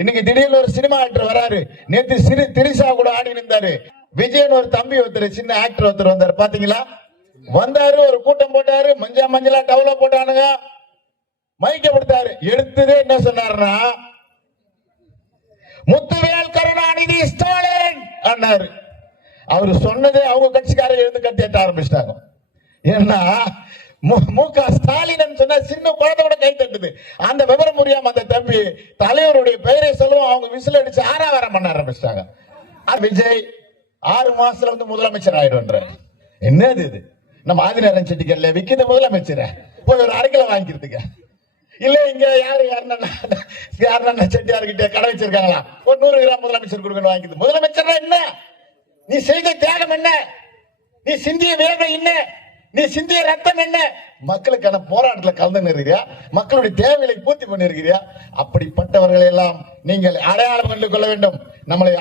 இன்னைக்கு திடீர்னு ஒரு சினிமா ஆக்டர் வராரு. நேத்து திரிசா கூட ஆடி இருந்தாரு. விஜயன் ஒரு தம்பி ஒருத்தர், சின்ன ஆக்டர் ஒருத்தர் வந்தாரு, பாத்தீங்களா? வந்தாரு, ஒரு கூட்டம் போட்டாரு, மஞ்சளா டவுல போட்டானுங்க, மைக்க கொடுத்தாரு. எடுத்ததே என்ன சொன்னாருன்னா, முத்துவேல் கருணாநிதி ஸ்டாலின் அண்ணாரு. அவரு சொன்னதே அவங்க கட்சிக்காரர் எழுந்து கட்டிட்ட ஆரம்பிச்சிட்டாங்க. ஏன்னா மு.க. ஸ்டாலின் சொன்ன சின்ன குழந்தை கூட கை தட்டுது. அந்த விவரம் முடியாம அந்த தம்பி தலைவருடைய பெயரை சொல்லுவோம், அவங்க விசில் அடிச்சு ஆராவரம் பண்ண ஆரம்பிச்சிட்டாங்க. விஜய் 6 மாசத்துல வந்து முதலமைச்சர் ஆயிடுன்ற. என்னது இது? நம்ம ஆதிநாராயண செட்டிக்கல்ல விக்கித முதலமைச்சர் போய் ஒரு அரைக்கலை வாங்கிக்கிறதுக்கு இல்ல. இங்க யாரு செட்டியார்கிட்ட கடை வச்சிருக்காங்களா, ஒரு 100 கிராம் முதலமைச்சர் கொடுக்கணும் வாங்கிக்கிறது. முதலமைச்சர் என்ன? நீ செய்த தியாகம் என்ன? நீ சிந்திய வேகம் என்ன? நீ சிந்திய ரத்தம் என்ன? மக்களுக்கான போராட்டத்தில் கலந்து இருக்கிறியா? மக்களுடைய தேவைகளை பூர்த்தி பண்ணி இருக்கிறியா? அப்படிப்பட்டவர்களை எல்லாம் நீங்கள் அடையாளம் கண்டு கொள்ள வேண்டும். நம்மளை